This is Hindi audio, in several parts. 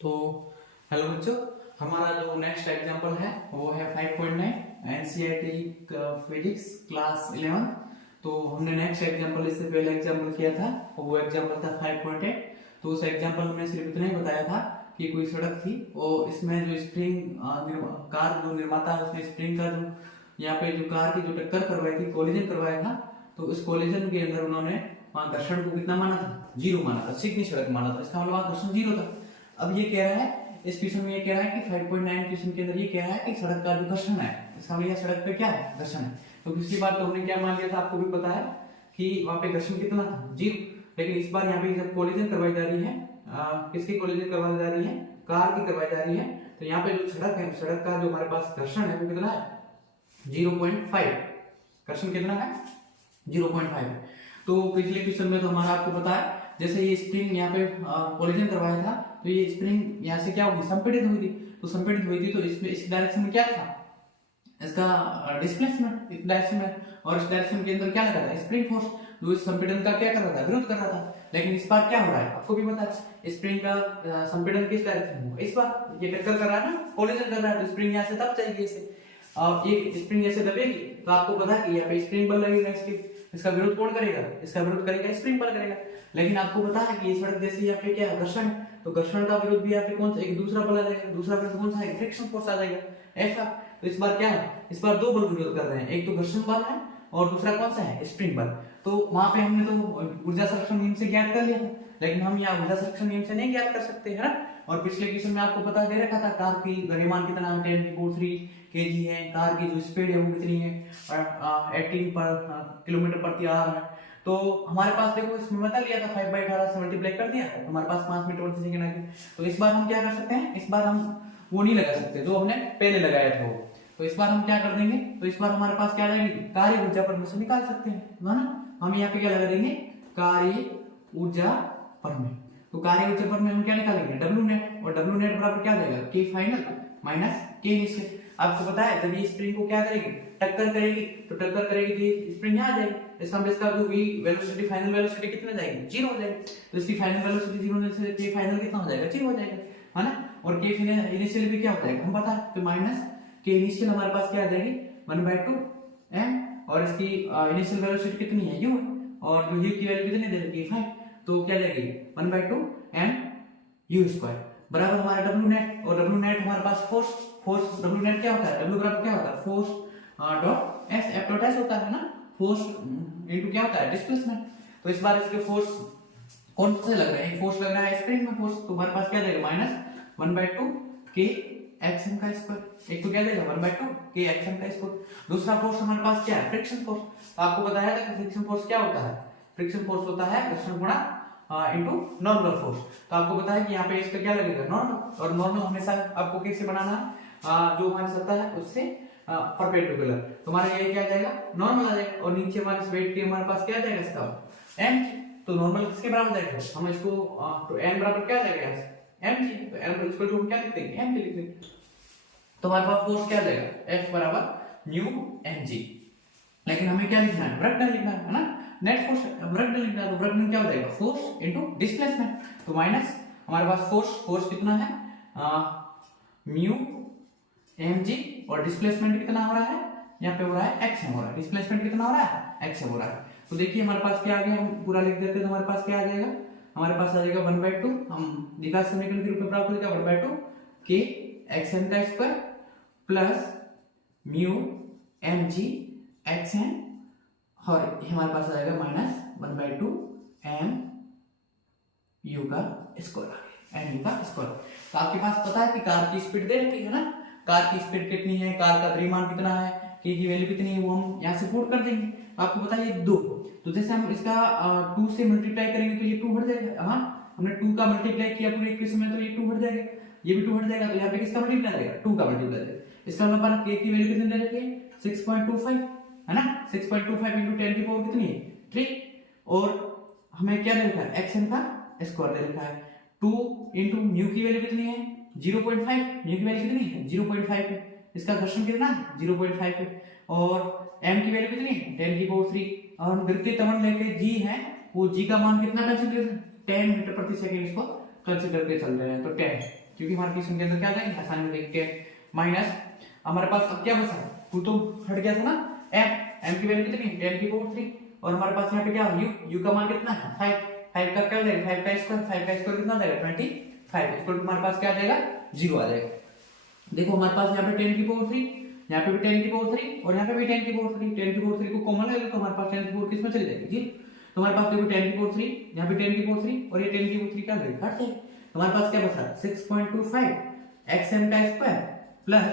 तो हेलो बच्चों, हमारा जो नेक्स्ट एग्जांपल है वो है 5.9 एनसीईआरटी फिजिक्स क्लास 11। तो हमने नेक्स्ट एग्जांपल इससे पहले एग्जांपल किया था, वो एग्जांपल था 5.8। तो उस एग्जांपल में सिर्फ इतना ही बताया था कि कोई सड़क थी और इसमें जो स्प्रिंग कार जो निर्माता है उसने स्प्रिंग का जो यहाँ पे जो कार की जो टक्कर करवाई थी, कोलिजन करवाया था। तो इस कोलिजन के अंदर उन्होंने वहां घर्षण को कितना माना था? जीरो माना था, चिकनी सड़क माना था। इसका मतलब वहां घर्षण जीरो था। अब ये कह रहा है, इस क्वेश्चन में ये कह रहा है कि 5.9 क्वेश्चन के अंदर ये कह रहा है कि सड़क का जो घर्षण है, इसका मतलब सड़क पे क्या है? घर्षण है। तो पिछली बार तो हमने क्या मान लिया था, आपको भी पता है कि वहां पे घर्षण कितना था? जीरो। लेकिन इस बार यहाँ पे जब कोलिजन करवाई जा रही है, किसकी कोलिजन करवाई जा रही है? कार की करवाई जा रही है। तो यहाँ पे जो सड़क है, सड़क का जो हमारे पास घर्षण है वो कितना है? 0.5। घर्षण कितना है? 0.5। तो पिछले क्वेश्चन में तो हमारा आपको पता है, जैसे ये स्प्रिंग यहाँ पे कोलिजन करवाया था, तो ये स्प्रिंग यहाँ से क्या होगी? संपीड़ित हुई थी। तो संपीड़ित हुई थी तो इसमें इस डायरेक्शन में क्या था? इसका डिस्प्लेसमेंट इस डायरेक्शन में, और इस डायरेक्शन के अंदर क्या लगा था? स्प्रिंग फोर्स, जो इस संपीड़न का क्या कर रहा था? विरोध कर रहा था। लेकिन इस बार क्या हो रहा है आपको भी पता है, स्प्रिंग का संपीड़न किस डायरेक्शन में? इस बार ये टक्कर कर रहा है ना, कोलिजन कर रहा है, तो स्प्रिंग यहाँ से दब जाएगी इसे। और ये स्प्रिंग जैसे दबेगी तो आपको पता है कि यहाँ पे स्प्रिंग बल लगेगा इसके। इसका विरोध कौन करेगा? इसका विरोध करेगा स्प्रिंग बल करेगा। लेकिन आपको पता है कि ये सड़क जैसे यहाँ पे क्या है? घर्षण है। तो घर्षण का विरोध भी यहाँ पे कौन सा? एक दूसरा बल आ जाएगा। दूसरा विरोध कौन सा है? फ्रिक्शन फोर्स आ जाएगा, एफ। तो इस बार क्या है? इस बार दो बल विरोध कर रहे हैं, एक तो घर्षण बल है और दूसरा कौन सा है? स्प्रिंग बल। तो वहां पे हमने तो ऊर्जा संरक्षण नियम से ज्ञात कर लिया था, लेकिन हम यहाँ ऊर्जा संरक्षण नियम से नहीं ज्ञात कर सकते, है ना। और पिछले क्वेश्चन में आपको पता दे रखा था कार की द्रव्यमान कितना है? 10⁻³ kg है। कार की जो स्पीड है वो कितनी है? 18 किलोमीटर प्रति आवर है। तो हमारे पास देखो, इसमें बता लिया था 5/18 से मल्टीप्लाई कर दिया, तो हमारे पास 5 मीटर प्रति सेकंड आ गया। तो इस बार हम क्या कर सकते हैं? इस बार हम वो नहीं लगा सकते जो हमने पहले लगाया था वो। तो इस बार हम क्या कर देंगे? तो इस बार हमारे पास क्या आ जाएगी? कार्य ऊर्जा प्रमेय से निकाल सकते हैं, है ना। हम यहाँ पे क्या लगा देंगे? कार्य ऊर्जा प्रमेय। तो कार्य ऊर्जा प्रमेय हम क्या निकालेंगे? W net. और डब्ल्यू नेट बराबर क्या जाएगा? के फाइनल माइनस के इनिशियल। आपको पता है जब ये स्प्रिंग को क्या करेगी? टक्कर करेगी। तो टक्कर करेगी तो ये स्प्रिंग यहाँ आ जाएगी। इसका मतलब इसका जो वी वेलोसिटी, फाइनल वेलोसिटी कितने जाएगी? जीरो हो जाएगी। तो इसकी फाइनल वेलोसिटी जीरो होने से के फाइनल कितना हो जाएगा? जीरो हो जाएगा, है ना। और के इनिशियल भी क्या होता है हम पता है, तो माइनस के इनिशियल हमारे पास क्या आ जाएगी? 1/2 m। और इसकी इनिशियल वेलोसिटी कितनी है? u। और जो u की वैल्यू कितनी दे रखी है? 5। तो क्या जाएगी? 1/2 m u² बराबर हमारा w नेट। और w नेट हमारे पास फोर्स w नेट क्या होता है? w बराबर क्या होता है? Force dot s, f dot s होता है ना। फोर्स इनटू क्या होता है? डिस्प्लेसमेंट। तो इस बार इसके फोर्स कौन से लग रहे हैं? फोर्स लग रहा है स्प्रिंग में फोर्स। तो हमारे पास क्या जाएगा? माइनस 1/2 k xm का स्क्वायर। एक तो क्या जाएगा? 1/2 k xm का स्क्वायर। दूसरा फोर्स हमारे पास क्या है? Friction force. तो आपको बताया था कि फ्रिक्शन फोर्स क्या होता है? फ्रिक्शन फोर्स होता है घर्षण गुणा इनटू नॉर्मल फोर्स। तो आपको पता है कि यहाँ पे इसका क्या लगेगा? नॉर्मल। और नॉर्मल हमेशा आपको कैसे बनाना है? जो हमारी सतह है उससे परपेंडिकुलर। तो हमारा ये क्या आ जाएगा? नॉर्मल आ जाएगा। और नीचे हमारे वेट की हमारे पास क्या जाएगा? इसका m। तो नॉर्मल किसके बराबर जाएगा? हम इसको तो n बराबर क्या जाएगा यहाँ से? mg। तो n इक्वल टू हम क्या लिख देंगे? m लिख देंगे। तो हमारे पास फोर्स क्या जाएगा? F बराबर न्यू mg। लेकिन हमें क्या लिखना है? वर्क डन लिखना है ना। नेट फोर्स वर्क डन लिखना है, तो वर्क डन क्या हो जाएगा? Force into displacement. तो माइनस हमारे पास फोर्स कितना है? Mu mg। और डिस्प्लेसमेंट कितना हो रहा है? यहाँ पे हो रहा है xm हो रहा है। डिस्प्लेसमेंट कितना हो रहा है? xm हो रहा है। तो देखिए हमारे पास क्या आ गया, हम पूरा लिख देते हैं तो हमारे पास क्या आ जाएगा? हमारे पास आ जाएगा 1/2, हम द्विघात समीकरण के रूप में प्राप्त हो जाएगा 1/2 k xm का square plus mu mg xm। और हमारे पास आ जाएगा माइनस 1/2 m u का स्क्वायर, m u का स्क्वायर। तो आपके पास पता है कि कार की स्पीड दे रखी है ना। कार की स्पीड कितनी है? कार का द्रव्यमान कितना है? k की वैल्यू कितनी है? वो हम यहाँ से पुट कर देंगे। आपको पता है ये 2। तो जैसे हम इसका 2 से मल्टीप्लाई करेंगे तो ये 2 हट जाएगा। हाँ, हमने 2 का मल्टीप्लाई किया पूरे इक्वेशन में, तो ये 2 हट जाएगा, ये भी 2 हट जाएगा। तो यहाँ पे किसका मल्टीप्लाई आ जाएगा? 2 का मल्टीप्लाई आ जाएगा। इसका मतलब k की वैल्यू कितनी दे रखी है? 6.25, है ना। 6.25 इंटू 10 की पावर कितनी है? 3। और हमें क्या दे रखा है? xm का स्क्वायर दे रखा है। 2 इंटू म्यू की वैल्यू कितनी है? 0.5। म्यू की वैल्यू कितनी है? 0.5 है। इसका घर्षण कितना है? 0.5 है। और m की वैल्यू कितनी है? 10 की पावर 3। और हम गिरती तमन लेके g है, वो g का मान कितना कंसीडर? 10 मीटर प्रति सेकंड इसको कंसीडर करके चल रहे हैं। तो 10 क्योंकि हमारे क्वेश्चन के अंदर क्या जाएंगे आसानी में देख के माइनस हमारे पास अब क्या बचा, टू तो हट गया था ना, m की वैल्यू कितनी 10 की पावर 3 और हमारे पास यहाँ पे क्या u का मान कितना है 5, 5 का क्या जाएगा 5 का स्क्वायर कितना जाएगा 25, इसको हमारे पास क्या आ जाएगा 0 आ जाएगा। देखो हमारे पास यहाँ पे 10 की पावर 3, यहाँ पे भी 10 की पावर 3 और यहाँ पे भी 10 की पावर 3, 10 की पावर 3 को कॉमन ले लो तो हमारे पास 10 की पावर किसमें चली जाएगी जी, तो हमारे पास देखो 10 की पावर 3, यहाँ पे 10 की पावर 3 और ये 10 की पावर 3 क्या जाएगा हट जाएगा। हमारे पास क्या बचा 6.25 xm का स्क्वायर प्लस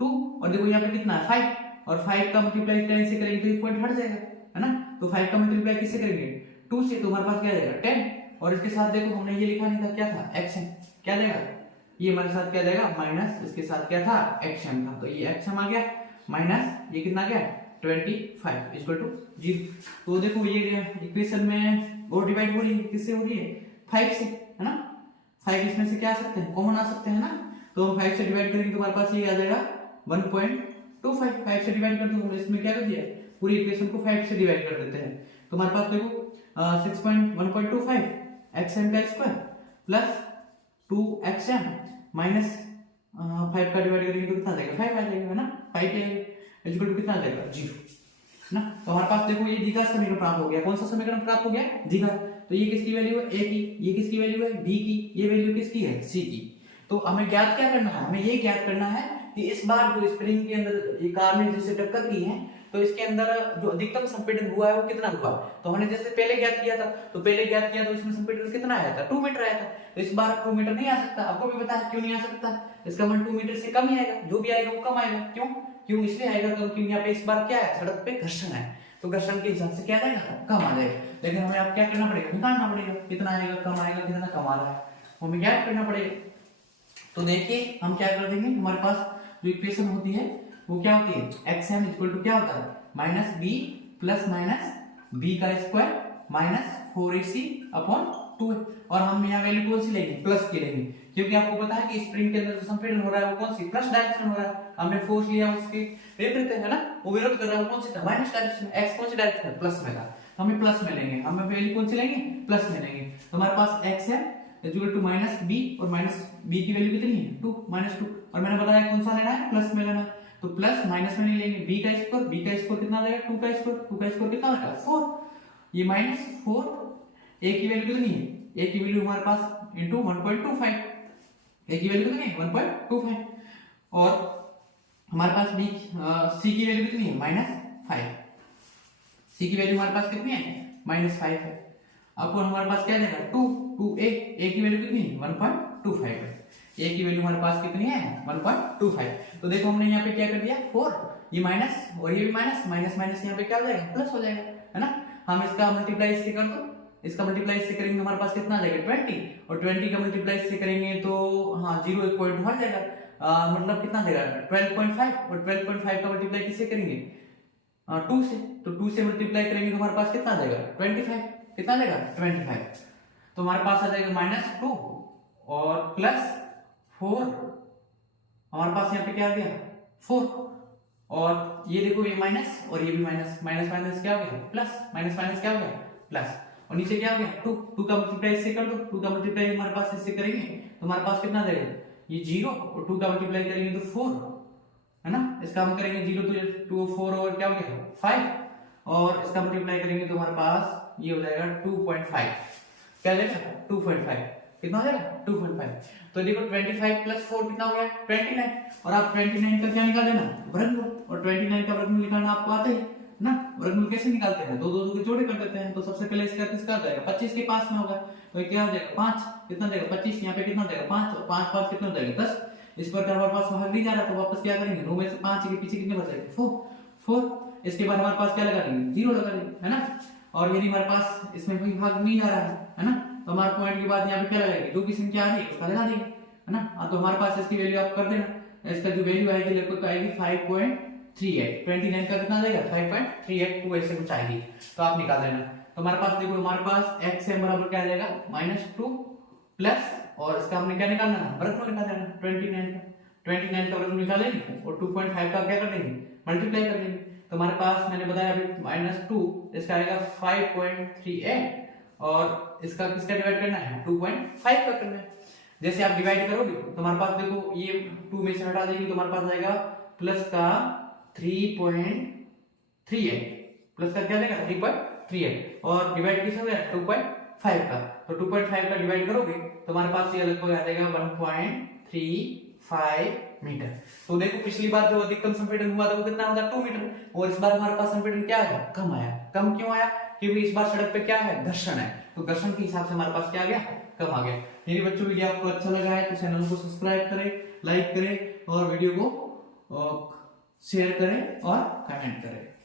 2 और देखो यहाँ पे कितना है 5 और 5 का मल्टीप्लाई 10 से करेंगे तो ये पॉइंट हट जाएगा है ना, तो 5 का मल्टीप्लाई किससे करेंगे 2 से, तो हमारे पास क्या जाएगा 10 और इसके साथ देखो हमने ये लिखा नहीं था क्या था xm, क्या जाएगा ये हमारे साथ क्या जाएगा माइनस इसके साथ क्या था xm था, तो ये xm आ गया माइनस ये कितना आ गया 25 इक्वल टू 0। तो देखो ये इक्वेशन में और डिवाइड हो रही है किससे हो रही है 5 से है ना, 5 इसमें से क्या आ सकते हैं कॉमन आ सकते हैं ना, तो हम 5 से डिवाइड करेंगे तो हमारे पास ये आ जाएगा 1.25, 5 से डिवाइड कर दो इसमें क्या कर दिया पूरी इक्वेशन को 5 से डिवाइड कर देते हैं, तो हमारे पास देखो 6.1.25 xm का स्क्वायर प्लस 2xm माइनस 5 का डिवाइड करेंगे तो कितना आ जाएगा 5 आ जाएगा है ना, 5 के इक्वल टू कितना आ जाएगा 0 ना। तो हमारे पास देखो ये द्विघात समीकरण प्राप्त हो गया, कौन सा समीकरण प्राप्त हो गया द्विघात, तो ये किसकी वैल्यू है a की, ये किसकी वैल्यू है b की, ये वैल्यू किसकी है c की। तो हमें ज्ञात क्या करना है, हमें ये ज्ञात करना है कि इस बार जो स्प्रिंग के अंदर ये कार ने जैसे टक्कर की है तो इसके अंदर जो अधिकतम संपीड़न हुआ है वो कितना हुआ, तो हमने जैसे पहले ज्ञात किया था तो इसमें संपीड़न कितना आया था 2 मीटर आया था, तो इस बार 2 मीटर नहीं आ सकता, आपको भी पता है क्यों नहीं आ सकता, इसका मान 2 मीटर से कम ही आएगा, जो भी आएगा वो कम आएगा, क्यों इसलिए आएगा क्योंकि यहाँ पे इस बार क्या है सड़क पे घर्षण है, तो घर्षण के हिसाब से क्या आएगा कम आ जाएगा। लेकिन हमें आप क्या करना पड़ेगा निकालना पड़ेगा कितना आएगा कम आएगा कितना कम आ रहा है, हमें ज्ञात करना पड़ेगा। तो देखिए हम क्या कर देंगे, हमारे पास जो इक्वेशन होती है वो क्या होती है xm इक्वल टू क्या होता है minus b plus minus b का स्क्वायर माइनस 4ac अपॉन 2 और हम यहाँ वैल्यू कौन सी लेंगे प्लस की लेंगे, क्योंकि आपको पता है कि स्प्रिंग के अंदर जो संपीड़न हो रहा है वो कौन सी प्लस डायरेक्शन हो रहा है, हमने फोर्स लिया उसके विपरीत है ना, वो विरोध कर रहा है वो कौन सी माइनस डायरेक्शन, x कौन सी डायरेक्शन है प्लस में था, हमें प्लस में लेंगे, हमें वैल्यू कौन सी लेंगे प्लस में लेंगे। तो हमारे पास xm equal to minus b और माइनस b की वैल्यू कितनी है 2 -2 और मैंने बताया कौन सा लेना है प्लस में लेना है, तो प्लस माइनस में नहीं लेंगे b का स्क्वायर कितना आ जाएगा 2 का स्क्वायर कितना होगा 4, ये माइनस 4 a की वैल्यू कितनी है a की वैल्यू हमारे पास इनटू 1.25 a की वैल्यू कितनी है 1.25 और हमारे पास b c की वैल्यू कितनी है -5, c की वैल्यू हमारे पास कितनी है -5 है, अब हमारे पास क्या जाएगा 2a की वैल्यू कितनी है 1.25 है, a की वैल्यू हमारे पास कितनी है 1.25, तो देखो हमने यहाँ पे क्या कर दिया 4 ये माइनस और ये भी माइनस यहाँ पे क्या हो जाएगा प्लस हो जाएगा है ना, हम इसका मल्टीप्लाई इससे कर दो, इसका मल्टीप्लाई इससे करेंगे हमारे पास कितना आ जाएगा 20 और 20 का मल्टीप्लाई इससे करेंगे तो हाँ 0 एक पॉइंट हट जाएगा, मतलब कितना आ जाएगा 12.5 और 12.5 का मल्टीप्लाई किससे करेंगे 2 से, तो 2 से मल्टीप्लाई करेंगे तो हमारे पास कितना आ जाएगा 25, कितना आ जाएगा 25, तो हमारे पास आ जाएगा -2 और प्लस 4 हमारे पास यहाँ पे क्या आ गया 4 और ये देखो ये माइनस और ये भी माइनस क्या हो गया प्लस माइनस क्या हो गया प्लस और नीचे क्या हो गया 2 का मल्टीप्लाई इससे कर दो, 2 का मल्टीप्लाई हमारे पास इससे करेंगे तो हमारे पास कितना आ जाएगा ये 0 और 2 का मल्टीप्लाई करेंगे तो 4 है ना, इसका हम करेंगे 0 तो 2 4 और क्या हो गया 5 और इसका मल्टीप्लाई करेंगे तो हमारे पास ये हो जाएगा 2.5, क्या हो जाएगा 2.5 कितना हो जाएगा 2.5, तो देखो 25 प्लस 4 कितना हो गया 29 और आप 29 का क्या निकाल देना वर्गमूल, और 29 का वर्गमूल निकालना आपको आता है ना, वर्गमूल कैसे निकालते हैं दो के जोड़े कर देते हैं, तो सबसे पहले इसका किसका आ जाएगा 25 के पास में होगा तो क्या हो जाएगा 5 कितना देगा 25, यहाँ पे कितना हो जाएगा 5 और 5 5 कितना हो जाएगा 10, इस पर हमारे पास भाग नहीं जा रहा तो वापस क्या करेंगे 9 में से 5 के पीछे कितने बचेंगे 4, इसके बाद हमारे पास क्या लगा देंगे 0 लगा देंगे है ना, और यदि हमारे पास इसमें कोई भाग नहीं जा रहा है ना, तो हमारे पॉइंट के बाद यहाँ पे क्या लगाएंगे जो की संख्या आ रही है उसका लगा देंगे है ना, तो हमारे पास इसकी वैल्यू आप कर देना, इसका जो वैल्यू आएगी लगभग आएगी 5.38, 29 का कितना देगा 5.382 ऐसे कुछ आएगी, तो आप निकाल देना। तो हमारे पास देखो हमारे पास xm बराबर क्या आ जाएगा -2 प्लस और इसका हमने क्या निकालना है वर्गमूल निकाल देना 29 का वर्गमूल निकालेंगे और 2.5 का क्या कर देंगे मल्टीप्लाई कर देंगे, तो हमारे पास मैंने बताया अभी -2 इसका आएगा 5.38 और इसका किसका डिवाइड करना है 2.5 का करना है, जैसे आप डिवाइड करोगे तो तुम्हारे पास देखो ये 2 में से हटा देंगे तो हमारे पास आएगा प्लस का 3.38, प्लस का क्या देगा 3.38 और डिवाइड किससे हो गया 2.5 का, तो 2.5 का डिवाइड करोगे तो हमारे पास ये लगभग आ जाएगा 1.35 मीटर। तो देखो पिछली बार जो अधिकतम संपीड़न हुआ था वो कितना होगा 2 मीटर, और इस बार हमारे पास संपीड़न क्या आया कम आया। कम क्यों आया? क्योंकि इस बार सड़क पे क्या है घर्षण है, तो घर्षण के हिसाब से हमारे पास क्या आ गया कम आ गया। मेरे बच्चों वीडियो आपको अच्छा लगा है तो चैनल को सब्सक्राइब करें, लाइक करें और वीडियो को शेयर करें और कमेंट करें।